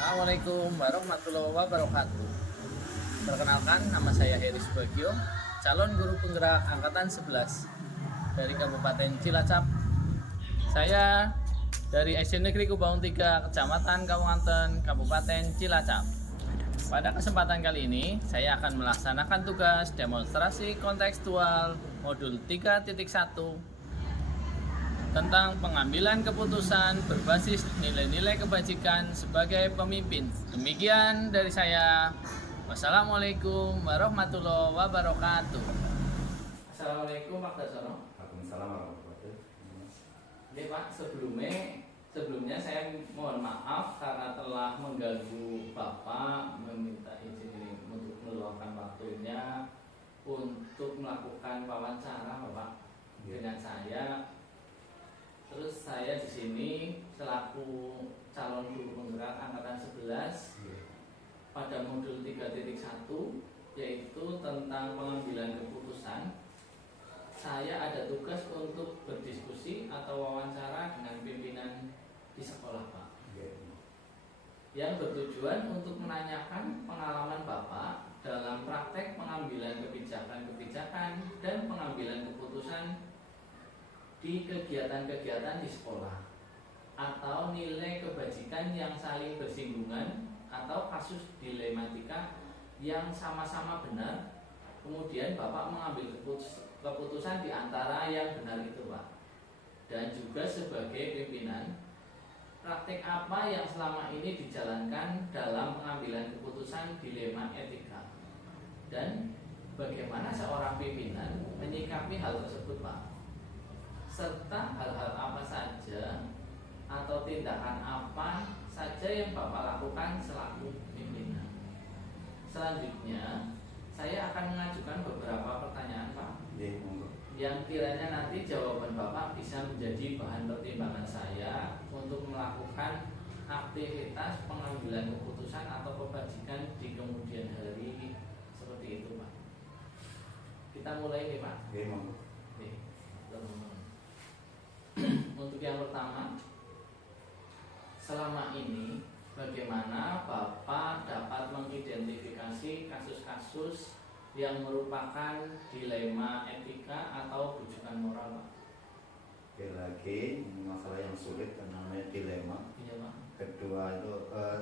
Assalamualaikum warahmatullahi wabarakatuh. Perkenalkan, nama saya Heri Subagio, calon guru penggerak angkatan 11 dari Kabupaten Cilacap. Saya dari SD Negeri Kubaung 3, Kecamatan Kawanten, Kabupaten Cilacap. Pada kesempatan kali ini, saya akan melaksanakan tugas demonstrasi kontekstual modul 3.1 tentang pengambilan keputusan berbasis nilai-nilai kebajikan sebagai pemimpin. Demikian dari saya. Wassalamualaikum warahmatullahi wabarakatuh. Assalamualaikum Pak Dasono. Waalaikumsalam warahmatullahi wabarakatuh. Oke Pak, sebelumnya saya mohon maaf karena telah mengganggu Bapak, meminta izin ini untuk meluangkan waktunya untuk melakukan wawancara Bapak dengan saya. Terus saya di sini selaku calon guru penggerak angkatan 11 pada modul 3.1 yaitu tentang pengambilan keputusan. Saya ada tugas untuk berdiskusi atau wawancara dengan pimpinan di sekolah Pak, yang bertujuan untuk menanyakan pengalaman Bapak dalam praktek pengambilan kebijakan-kebijakan dan pengambilan keputusan di kegiatan-kegiatan di sekolah, atau nilai kebajikan yang saling bersinggungan, atau kasus dilematika yang sama-sama benar, kemudian Bapak mengambil keputusan di antara yang benar itu Pak. Dan juga sebagai pimpinan, praktik apa yang selama ini dijalankan dalam pengambilan keputusan dilema etika, dan bagaimana seorang pimpinan menyikapi hal tersebut Pak, serta hal-hal apa saja atau tindakan apa saja yang Bapak lakukan selaku pimpinan. Selanjutnya, saya akan mengajukan beberapa pertanyaan Pak, yang kiranya nanti jawaban Bapak bisa menjadi bahan pertimbangan saya untuk melakukan aktivitas pengambilan keputusan atau kebajikan di kemudian hari, seperti itu Pak. Kita mulai nih Pak. Untuk yang pertama, selama ini bagaimana Bapak dapat mengidentifikasi kasus-kasus yang merupakan dilema etika atau rujukan moral Pak? Oke, lagi masalah yang sulit karena namanya dilema. Iya Pak. Kedua itu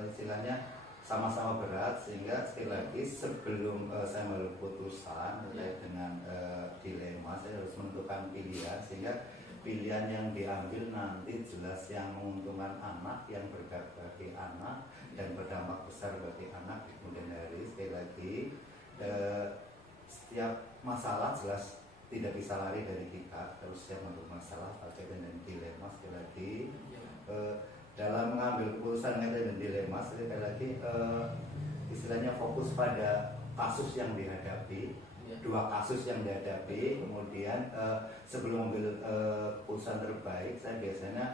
istilahnya sama-sama berat, sehingga sekali lagi sebelum saya mengambil keputusan terkait dengan dilema, saya harus menentukan pilihan, sehingga pilihan yang diambil nanti jelas yang menguntungkan anak, yang berguna bagi anak dan berdampak besar bagi anak di kemudian hari. Sekali lagi setiap masalah jelas tidak bisa lari dari kita, terus siap untuk masalah terkait dengan dilema. Sekali lagi dalam mengambil keputusan terkait dengan dilema, sekali lagi istilahnya fokus pada kasus yang dihadapi, dua kasus yang dihadapi. Kemudian sebelum mengambil keputusan terbaik, saya biasanya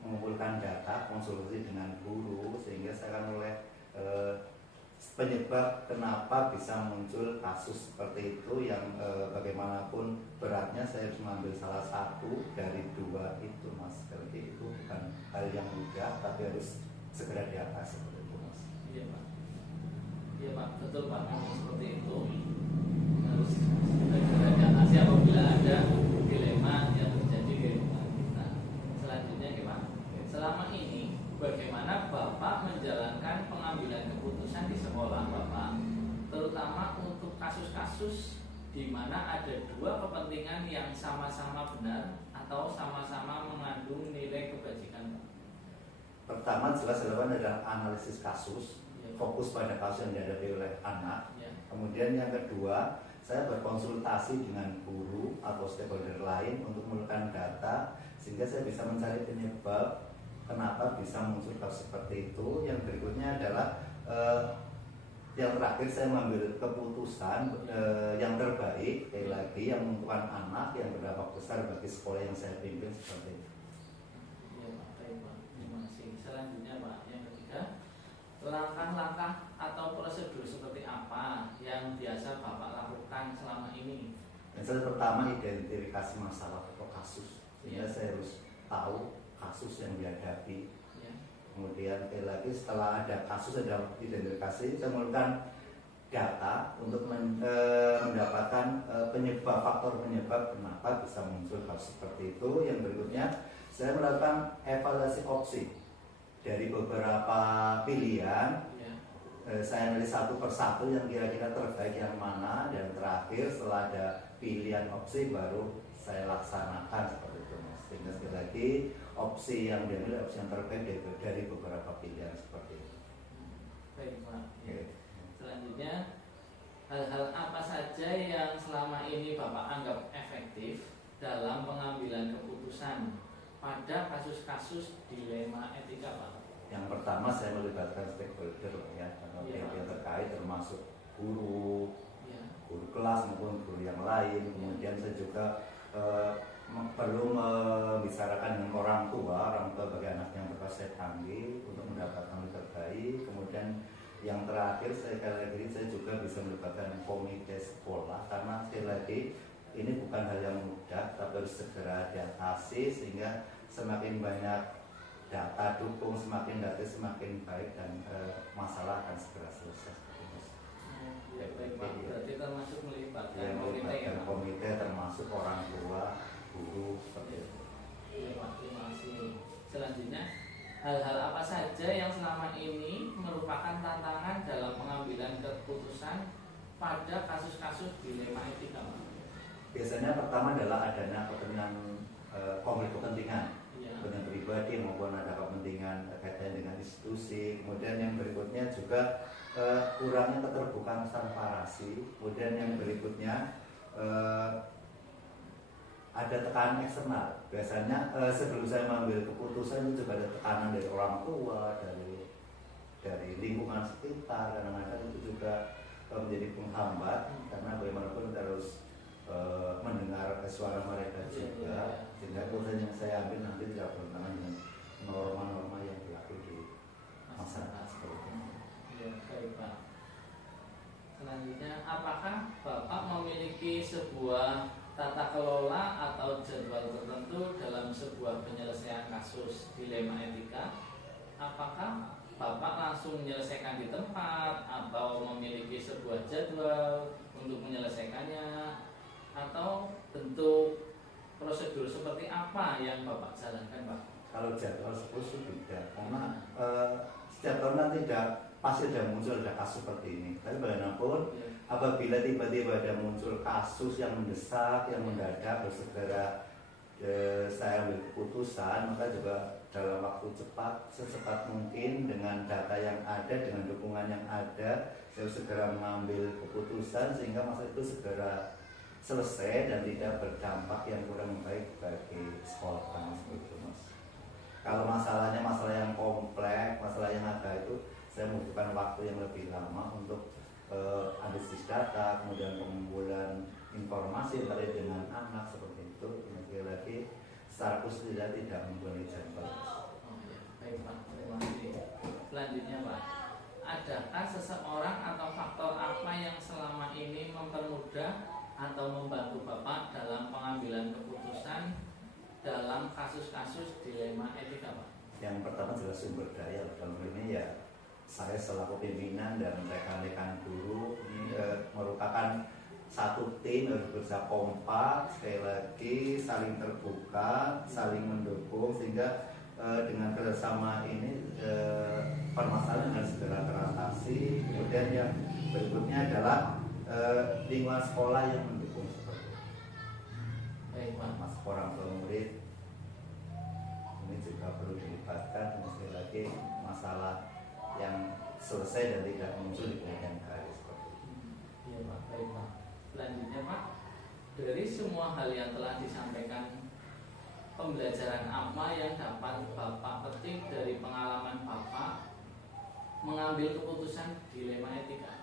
mengumpulkan data, konsultasi dengan guru, sehingga saya akan mulai penyebab kenapa bisa muncul kasus seperti itu, yang bagaimanapun beratnya saya harus mengambil salah satu dari dua itu Mas. Jadi itu bukan hal yang mudah, tapi harus segera diatasi seperti itu Mas. Iya Pak. Iya Pak, betul Pak, memang seperti itu. Harus segera diatasi apabila ada dilema yang terjadi di lingkungan kita. Selanjutnya ya Pak, selama ini bagaimana Bapak menjalankan pengambilan keputusan di sekolah Bapak, terutama untuk kasus-kasus di mana ada dua kepentingan yang sama-sama benar atau sama-sama mengandung nilai kebajikan Pak? Pertama jelas dilakukan adalah analisis kasus, fokus pada kasus yang dihadapi oleh anak. Kemudian yang kedua, saya berkonsultasi dengan guru atau stakeholder lain untuk mengumpulkan data, sehingga saya bisa mencari penyebab kenapa bisa muncul kasus seperti itu. Yang berikutnya adalah yang terakhir, saya mengambil keputusan yang terbaik, sekali lagi yang menentukan anak, yang berdampak besar bagi sekolah yang saya pimpin, seperti itu. Iya Pak, baik Pak, terima kasih. Selanjutnya Pak, yang ketiga, langkah-langkah atau prosedur seperti apa yang biasa Bapak lakukan selama ini? Yang pertama, identifikasi masalah atau kasus, sehingga saya harus tahu kasus yang dihadapi. Kemudian sekali lagi setelah ada kasus, ada identifikasi, saya melakukan data untuk mendapatkan faktor penyebab kenapa bisa muncul hal seperti itu. Yang berikutnya saya melakukan evaluasi opsi dari beberapa pilihan. Saya analis satu persatu yang kira-kira terbaik yang mana, dan terakhir setelah ada pilihan opsi baru saya laksanakan seperti itu, Mas. Sehingga sekali lagi opsi yang diambil opsi yang terbaik dari beberapa pilihan seperti itu. Baik, Pak. Selanjutnya, hal-hal apa saja yang selama ini Bapak anggap efektif dalam pengambilan keputusan pada kasus-kasus dilema etika, Pak? Yang pertama saya melibatkan stakeholder ya, yang terkait termasuk guru, guru kelas maupun guru yang lain. Kemudian saya juga perlu membicarakan dengan orang tua bagi anak yang berproses canggih untuk mendapatkan yang terbaik. Kemudian yang terakhir saya juga bisa melibatkan komite sekolah, karena sekali lagi ini bukan hal yang mudah, tapi harus segera diatasi sehingga semakin banyak data dukung, semakin data semakin baik, dan masalah akan segera selesai. Ya, baik, Pak. Berarti termasuk melibatkan komite termasuk orang tua, guru, seperti itu. Ya, Pak, terima kasih. Selanjutnya, hal-hal apa saja yang selama ini merupakan tantangan dalam pengambilan keputusan pada kasus-kasus dilema etika, Pak? Biasanya pertama adalah adanya kepentingan konflik kepentingan, kepentingan pribadi maupun ada kepentingan kaitan dengan institusi. Kemudian yang berikutnya juga kurangnya keterbukaan transparansi. Kemudian yang berikutnya ada tekanan eksternal. Biasanya sebelum saya mengambil keputusan itu juga ada tekanan dari orang tua, dari lingkungan sekitar. Kadang-kadang itu juga menjadi penghambat, karena bagaimanapun kita harus mendengar suara mereka juga, sehingga keputusan yang saya ambil nanti tidak bertentangan dengan norma-norma yang berlaku di masyarakat seperti itu. Ya, baik, Pak. Selanjutnya, apakah Bapak memiliki sebuah tata kelola atau jadwal tertentu dalam sebuah penyelesaian kasus dilema etika? Apakah Bapak langsung menyelesaikan di tempat atau memiliki sebuah jadwal untuk menyelesaikannya, atau bentuk prosedur seperti apa yang Bapak jalankan, Pak? Kalau jadwal seperti itu tidak, karena setiap tahun kan tidak pasti ada muncul ada kasus seperti ini. Tapi bagaimanapun apabila tiba-tiba ada muncul kasus yang mendesak, yang mendadak, segera saya ambil keputusan, maka juga dalam waktu cepat, secepat mungkin dengan data yang ada, dengan dukungan yang ada, saya segera mengambil keputusan sehingga masalah itu segera selesai dan tidak berdampak yang kurang baik bagi sekolah kami seperti itu, Mas. Kalau masalahnya masalah yang kompleks, masalah yang ada itu, saya membutuhkan waktu yang lebih lama untuk analisis data, kemudian pengumpulan informasi terkait dengan anak seperti itu. Sekali lagi, secara khusus tidak mempunyai jadwal. Baik, Pak, terima kasih. Selanjutnya, Pak, adakah seseorang atau faktor apa yang selama ini mempermudah atau membantu Bapak dalam pengambilan keputusan dalam kasus-kasus dilema etika, Pak? Yang pertama jelas sumber daya. Dalam ini ya saya selaku pimpinan dan rekan-rekan guru ini merupakan satu tim harus bekerja kompak, sekali lagi saling terbuka, saling mendukung, sehingga dengan kerjasama ini permasalahan harus segera teratasi. Kemudian yang berikutnya adalah lingkungan sekolah yang mendukung seperti itu. Baik, Pak. Mas orang tua murid ini juga perlu dilibatkan. Sekali lagi masalah yang selesai dan tidak muncul di kemudian hari seperti itu. Iya, Pak. Baik, Pak. Selanjutnya, Pak, dari semua hal yang telah disampaikan, pembelajaran apa yang dapat Bapak petik dari pengalaman Bapak mengambil keputusan dilema etika?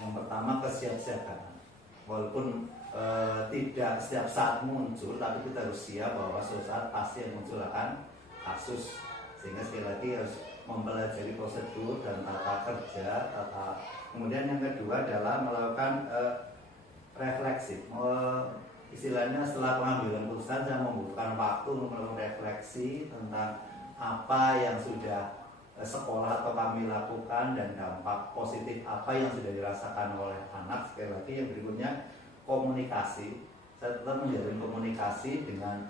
Yang pertama, kesiapsiagaan. Walaupun tidak setiap saat muncul, tapi kita harus siap bahwa suatu saat pasti yang muncul akan kasus. Sehingga sekali lagi harus mempelajari prosedur dan tata kerja, kemudian yang kedua adalah melakukan refleksi. Istilahnya setelah pengambilan keputusan saya membutuhkan waktu untuk melakukan refleksi tentang apa yang sudah sekolah atau kami lakukan dan dampak positif apa yang sudah dirasakan oleh anak. Sekali lagi yang berikutnya komunikasi. Saya tetap menjalin komunikasi dengan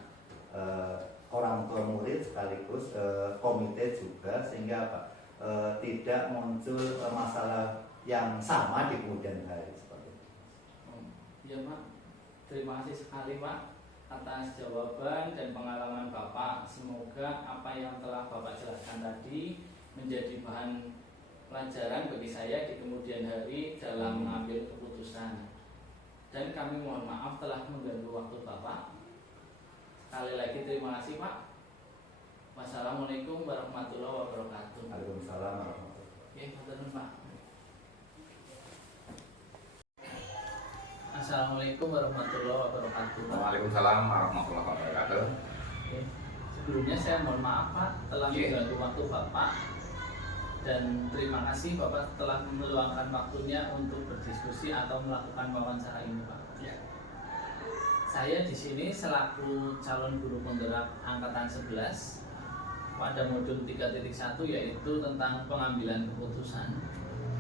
orang tua murid sekaligus komite juga, sehingga apa, tidak muncul masalah yang sama di kemudian hari seperti itu. Ya Pak, terima kasih sekali Pak atas jawaban dan pengalaman Bapak. Semoga apa yang telah Bapak jelaskan tadi menjadi bahan pelajaran bagi saya di kemudian hari dalam mengambil keputusan. Dan kami mohon maaf telah mengganggu waktu Bapak. Sekali lagi terima kasih Pak. Wassalamualaikum warahmatullahi wabarakatuh. Waalaikumsalam warahmatullahi wabarakatuh. Oke, matur Pak. Assalamualaikum warahmatullahi wabarakatuh. Waalaikumsalam warahmatullahi wabarakatuh. Oke. Sebelumnya saya mohon maaf Pak telah mengganggu waktu Bapak, dan terima kasih Bapak telah meluangkan waktunya untuk berdiskusi atau melakukan wawancara ini Pak. Saya di sini selaku calon guru penggerak angkatan 11 pada modul 3.1 yaitu tentang pengambilan keputusan.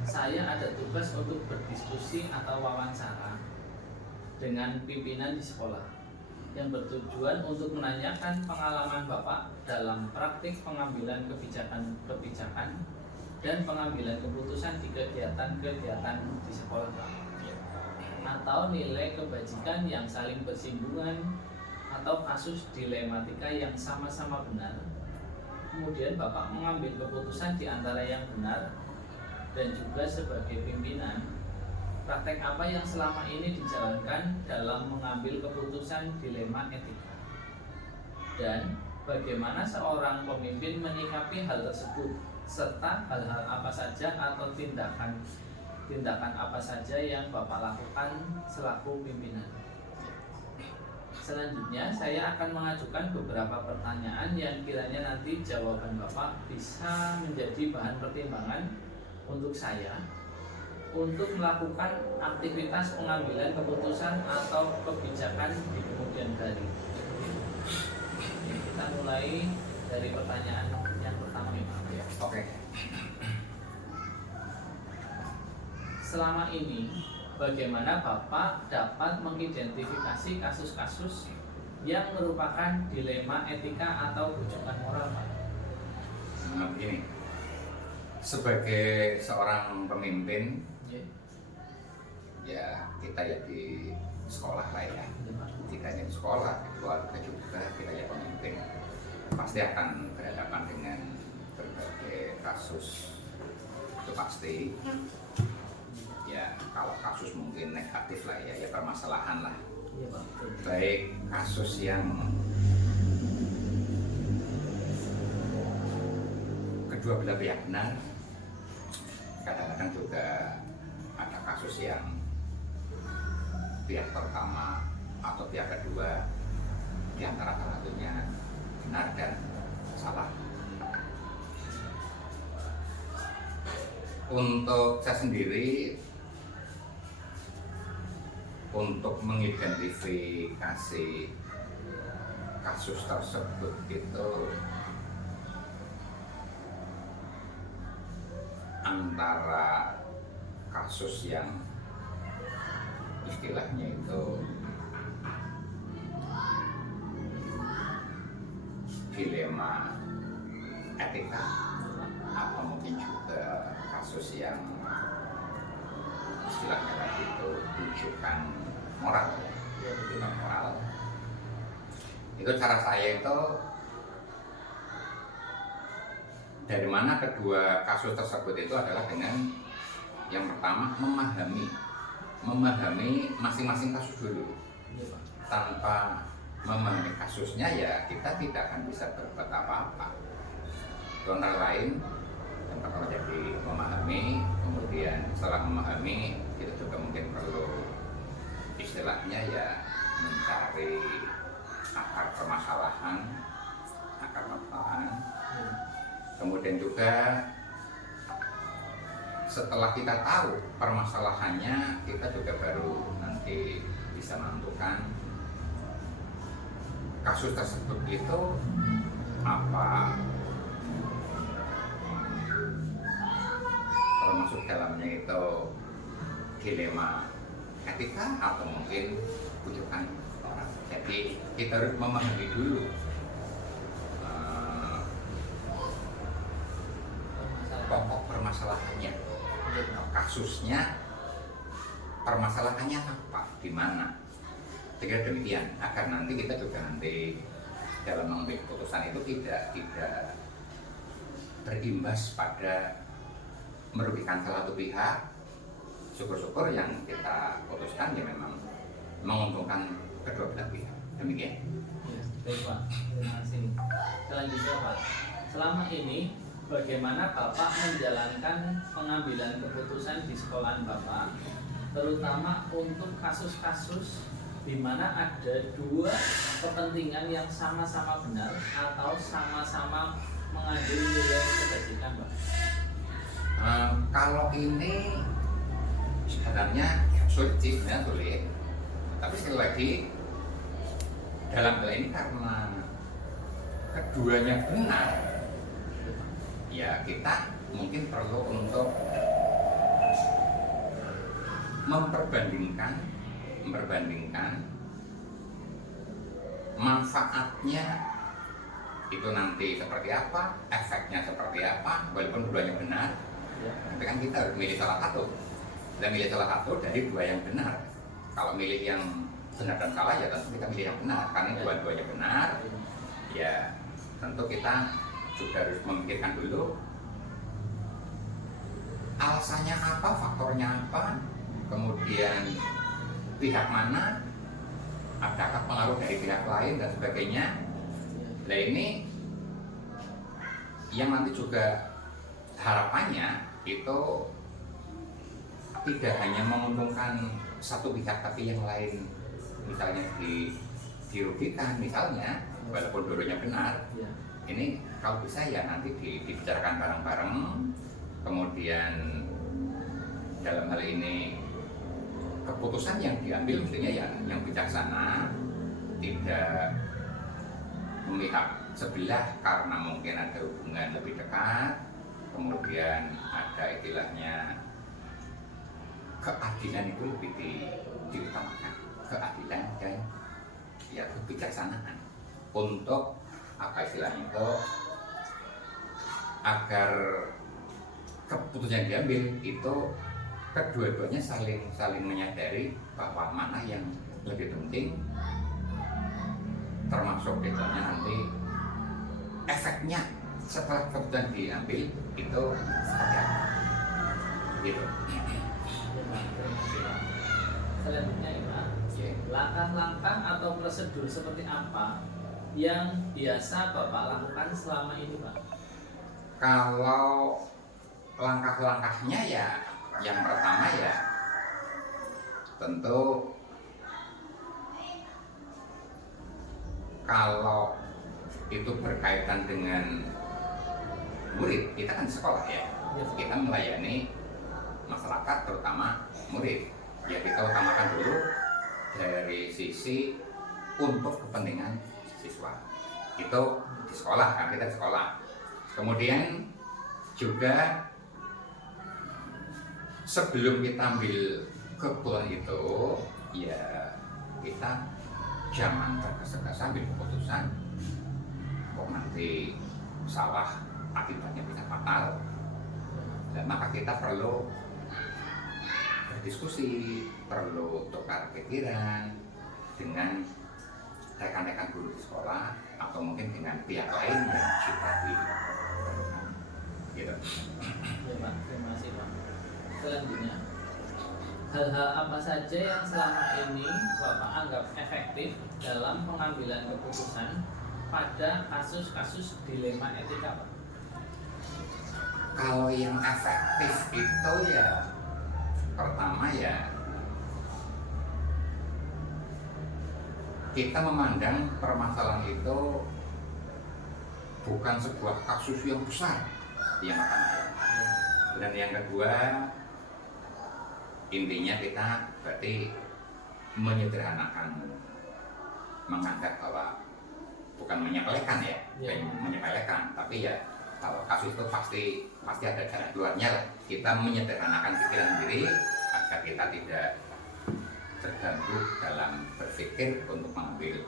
Saya ada tugas untuk berdiskusi atau wawancara dengan pimpinan di sekolah yang bertujuan untuk menanyakan pengalaman Bapak dalam praktik pengambilan kebijakan dan pengambilan keputusan di kegiatan-kegiatan di sekolah Pak, atau nilai kebajikan yang saling bersinggungan atau kasus dilematika yang sama-sama benar. Kemudian Bapak mengambil keputusan di antara yang benar, dan juga sebagai pimpinan praktek apa yang selama ini dijalankan dalam mengambil keputusan dilema etika, dan bagaimana seorang pemimpin menyikapi hal tersebut, serta hal-hal apa saja atau tindakan apa saja yang Bapak lakukan selaku pimpinan. Selanjutnya saya akan mengajukan beberapa pertanyaan yang kiranya nanti jawaban Bapak bisa menjadi bahan pertimbangan untuk saya untuk melakukan aktivitas pengambilan keputusan atau kebijakan di kemudian hari. Kita mulai dari pertanyaan yang pertama nih Pak. Oke. Selama ini, bagaimana Bapak dapat mengidentifikasi kasus-kasus yang merupakan dilema etika atau rujukan moral Pak? Begini, sebagai seorang pemimpin, ya kita ya di sekolah lah ya. Tidak hanya di sekolah, di keluarga juga kita ya pemimpin. Pasti akan berhadapan dengan berbagai kasus, itu pasti. Ya kalau kasus mungkin negatif lah ya permasalahan lah. Baik kasus yang kedua belah pihak benar, kadang-kadang juga ada kasus yang pihak pertama atau pihak kedua di antara salah satunya benar dan salah. Untuk saya sendiri, untuk mengidentifikasi kasus tersebut itu antara kasus yang istilahnya itu dilema etika, atau mungkin juga kasus yang istilahnya tadi itu rujukan moral, rujukan moral. Itu cara saya itu dari mana kedua kasus tersebut itu adalah dengan yang pertama memahami masing-masing kasus dulu. Tanpa memahami kasusnya ya kita tidak akan bisa berbuat apa-apa. Contoh lain yang pertama jadi memahami, kemudian setelah memahami kita juga mungkin perlu istilahnya ya mencari akar permasalahan. Kemudian juga setelah kita tahu permasalahannya, kita juga baru nanti bisa menentukan kasus tersebut itu apa istilahnya itu dilema etika atau mungkin bujukan orang. Jadi kita harus memahami dulu pokok permasalahannya, kasusnya, permasalahannya apa, di mana. Saya kira demikian, agar nanti kita juga nanti dalam mengambil keputusan itu tidak berimbas pada merugikan salah satu pihak. Syukur-syukur yang kita putuskan ya memang menguntungkan kedua belah pihak. Demikian. Ya, baik Pak, terima kasih. Selanjutnya Pak, selama ini bagaimana Bapak menjalankan pengambilan keputusan di sekolahan Bapak, terutama untuk kasus-kasus di mana ada dua kepentingan yang sama-sama benar atau sama-sama mengandung nilai kebajikan, Pak? Kalau ini sebenarnya sulit, tapi sekali lagi dalam hal ini karena keduanya benar, ya kita mungkin perlu untuk memperbandingkan manfaatnya itu nanti seperti apa, efeknya seperti apa, walaupun keduanya benar, tapi kan kita harus milih salah satu. Kita milih salah satu dari dua yang benar. Kalau milih yang benar dan salah ya tentu kita milih yang benar, karena dua-duanya benar. Ya tentu kita juga harus memikirkan dulu alasannya apa, faktornya apa, kemudian pihak mana, apakah pengaruh dari pihak lain dan sebagainya. Nah ini yang nanti juga harapannya itu tidak hanya menguntungkan satu pihak tapi yang lain misalnya dirugikan misalnya, walaupun dua-duanya benar. Ini kalau bisa ya nanti dibicarakan bareng-bareng, kemudian dalam hal ini keputusan yang diambil mestinya ya yang bijaksana, tidak memihak sebelah karena mungkin ada hubungan lebih dekat, kemudian ada istilahnya keadilan itu lebih diutamakan, keadilan dan ya kebijaksanaan untuk apa istilahnya itu agar keputusan yang diambil itu kedua-duanya saling menyadari bahwa mana yang lebih penting, termasuk detailnya nanti efeknya setelah keputusan diambil itu seperti apa gitu. Selanjutnya ya Pak, langkah-langkah atau prosedur seperti apa yang biasa Bapak lakukan selama ini Pak? Kalau langkah-langkahnya ya yang pertama ya tentu kalau itu berkaitan dengan murid, kita kan sekolah ya, kita melayani masyarakat terutama murid, ya kita utamakan dulu dari sisi untuk kepentingan siswa itu di sekolah, kan kita di sekolah. Kemudian juga sebelum kita ambil keputusan itu ya kita jangan tergesa-gesa ambil keputusan kok nanti salah akibatnya bisa fatal. Dan maka kita perlu berdiskusi, perlu tukar pikiran dengan rekan-rekan guru di sekolah atau mungkin dengan pihak lain yang kita diperlukan gitu. Ya Pak, terima kasih Pak. Selanjutnya, hal-hal apa saja yang selama ini Bapak anggap efektif dalam pengambilan keputusan pada kasus-kasus dilema etika Pak? Kalau yang efektif itu ya pertama ya kita memandang permasalahan itu bukan sebuah kasus yang besar yang akan ada. Dan yang kedua intinya kita berarti menyederhanakan, menganggap bahwa bukan menyepelekan ya, menyepelekan, tapi ya kalau kasus itu pasti ada jalan keluarnya lah. Kita menyederhanakan pikiran sendiri agar kita tidak terganggu dalam berpikir untuk mengambil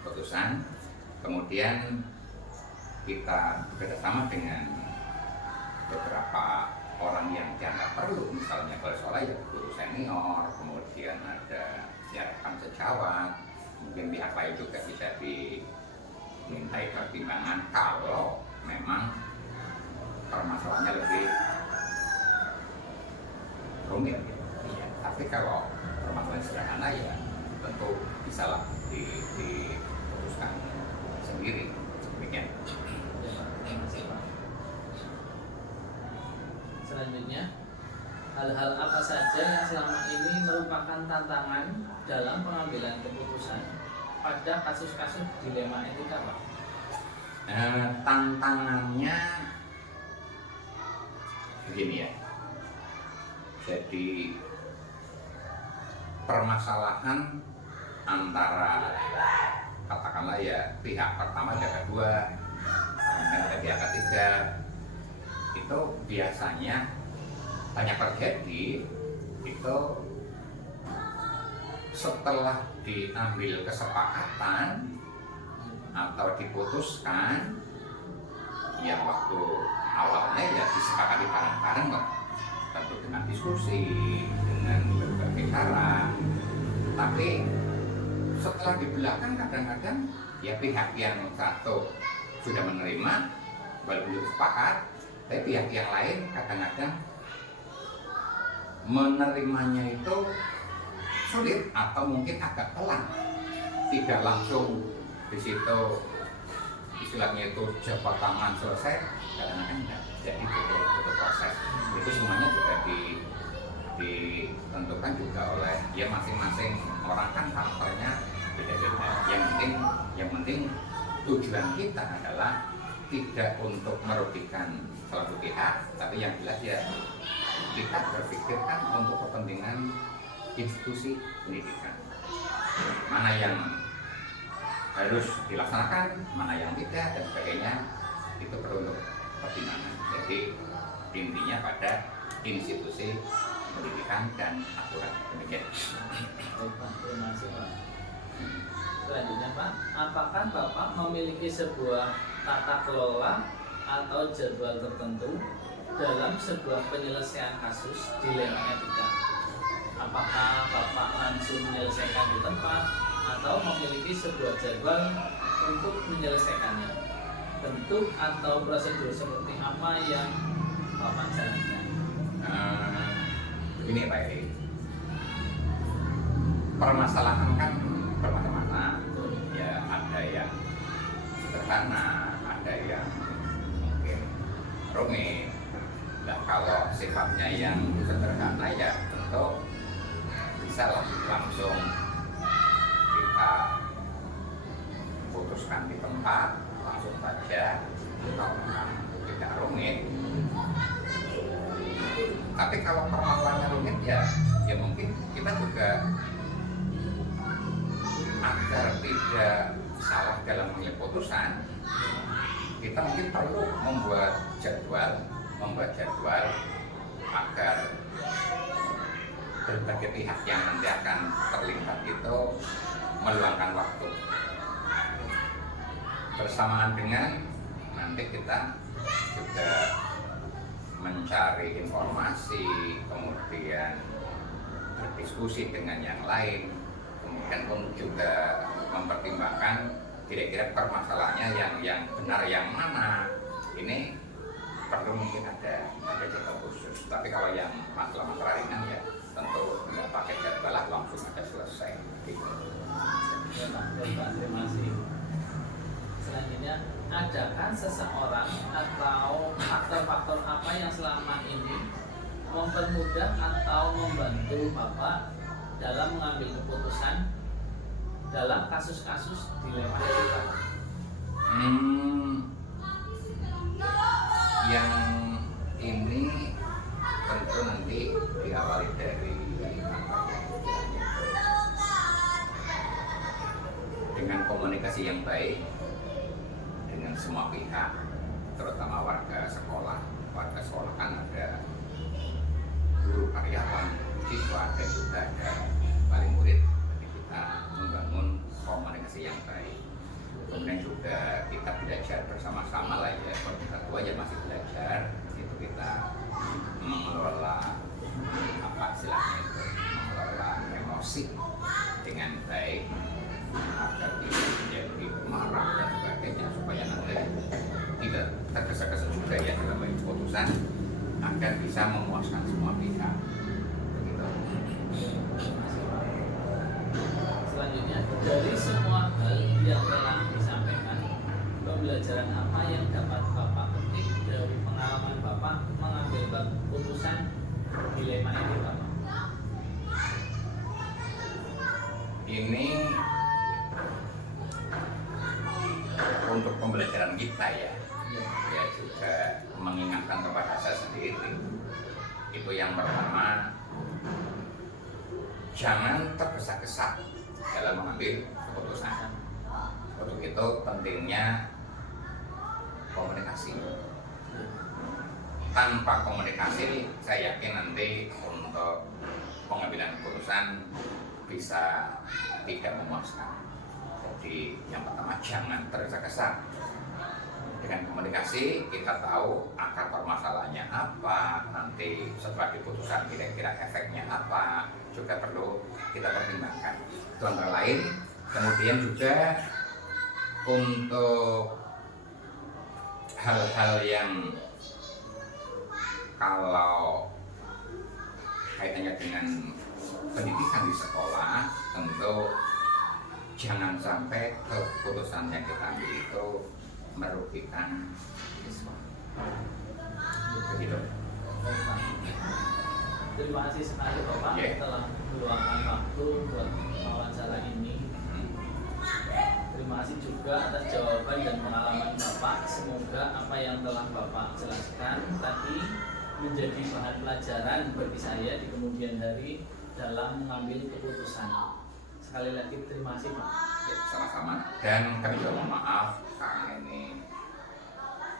keputusan. Kemudian kita bekerjasama dengan beberapa orang yang dianggap perlu, misalnya kalau soalnya ya guru senior, kemudian ada rekan sejawat, mungkin pihak lain juga bisa dimintai pertimbangan kalau memang permasalahannya lebih rumit gitu. Iya. Tapi kalau permasalahan sederhana ya tentu bisa lah diputuskan sendiri. Demikian. Selanjutnya, hal-hal apa saja yang selama ini merupakan tantangan dalam pengambilan keputusan pada kasus-kasus dilema etika, Pak? Tantangannya begini ya. Jadi permasalahan antara katakanlah ya pihak pertama dan kedua dan pihak ketiga itu biasanya banyak terjadi itu setelah diambil kesepakatan atau diputuskan yang waktu awalnya ya disepakati bareng-bareng kok, tentu dengan diskusi dengan berbagai cara, tapi setelah di belakang kadang-kadang ya pihak yang satu sudah menerima walaupun belum sepakat, tapi pihak yang lain kadang-kadang menerimanya itu sulit atau mungkin agak pelan, tidak langsung di situ istilahnya itu cepat tangan selesai, kadang-kadang enggak. Jadi butuh proses. Itu semuanya juga ditentukan juga oleh ya masing-masing orang, kan karakternya beda-beda. Yang penting tujuan kita adalah tidak untuk merugikan salah satu pihak, tapi yang jelas ya kita berpikirkan untuk kepentingan institusi pendidikan. Mana yang harus dilaksanakan, mana yang tidak dan sebagainya, itu perlu untuk pertimbangan. Jadi intinya pada institusi pendidikan dan aturan. Demikian. Baik, Pak. Terima kasih, Pak. Selanjutnya, Pak, apakah Bapak memiliki sebuah tata kelola atau jadwal tertentu dalam sebuah penyelesaian kasus dilema etika? Apakah Bapak langsung menyelesaikan di tempat atau memiliki sebuah jadwal untuk menyelesaikannya? Bentuk atau prosedur seperti apa yang Bapak jalankan? Begini Pak Edi, permasalahan kan bermacam-macam. Ya ada yang sederhana, ada yang mungkin rumit. Nah kalau sifatnya yang sederhana ya tentu bisa langsung kita putuskan di tempat, langsung saja kalau memang tidak rumit. Tapi kalau permasalahannya rumit ya mungkin kita juga agar tidak salah dalam mengambil putusan, kita mungkin perlu membuat jadwal agar berbagai pihak yang nanti akan terlibat itu meluangkan waktu bersamaan dengan nanti kita juga mencari informasi, kemudian berdiskusi dengan yang lain, kemudian pun juga mempertimbangkan kira-kira permasalahannya yang benar yang mana. Ini perlu mungkin ada jadwal khusus. Tapi kalau yang masalah-masalah ringan ya tentu nggak pakai jadwal lah, langsung ada selesai. Gitu. Ya, Pak. Terima kasih. Selanjutnya, adakah seseorang atau faktor-faktor apa yang selama ini mempermudah atau membantu Bapak dalam mengambil keputusan dalam kasus-kasus dilema etika? Yang ini tentu nanti diawali dari dengan komunikasi yang baik dengan semua pihak, terutama warga sekolah kan ada guru, karyawan, siswa, dan juga ada wali murid. Jadi kita membangun komunikasi yang baik. Kemudian juga kita belajar bersama-sama lah ya. Kalau kita tua ya masih belajar, itu kita mengelola apa istilahnya itu, mengelola emosi dengan baik agar tidak menjadi marah dan sebagainya, supaya nanti tidak tergesa-gesa juga ya dalam keputusan agar bisa memuaskan semua pihak. Begitu. Selanjutnya, dari semua hal yang telah disampaikan, pembelajaran apa yang dapat Bapak petik dari pengalaman Bapak mengambil keputusan dilema ini, Bapak? Ini untuk pembelajaran kita ya, ya juga mengingatkan kepada saya sendiri. Itu yang pertama, jangan tergesa-gesa dalam mengambil keputusan. Untuk itu pentingnya komunikasi. Tanpa komunikasi, saya yakin nanti untuk pengambilan keputusan bisa tidak memuaskan. Jadi yang pertama, jangan tergesa-gesa. Dengan komunikasi kita tahu akar permasalahannya apa, nanti setelah diputuskan kira-kira efeknya apa, juga perlu kita pertimbangkan. Itu antara lain. Kemudian juga untuk hal-hal yang kalau kaitannya dengan pendidikan di sekolah, tentu jangan sampai keputusan yang kita ambil itu merugikan siswa. Begitu. Terima kasih sekali Bapak telah meluangkan waktu buat wawancara ini. Terima kasih juga atas jawaban dan pengalaman Bapak. Semoga apa yang telah Bapak jelaskan tadi menjadi bahan pelajaran bagi saya di kemudian hari dalam mengambil keputusan. Sekali lagi terima kasih Pak. Ya, sama-sama. Dan kami juga mohon maaf karena ini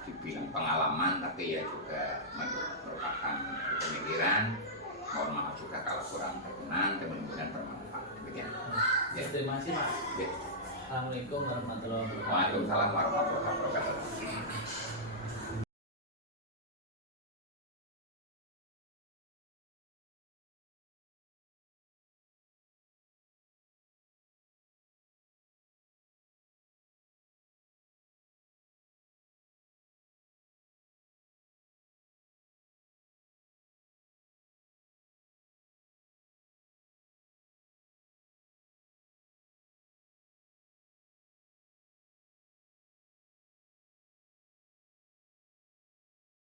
dibilang pengalaman tapi ya juga merupakan pemikiran. Mohon maaf juga kalau kurang berkenan dan mudah-mudahan bermanfaat. Demikian. Ya, terima kasih Pak. Ya. Assalamualaikum warahmatullahi wabarakatuh. Waalaikumsalam warahmatullahi wabarakatuh.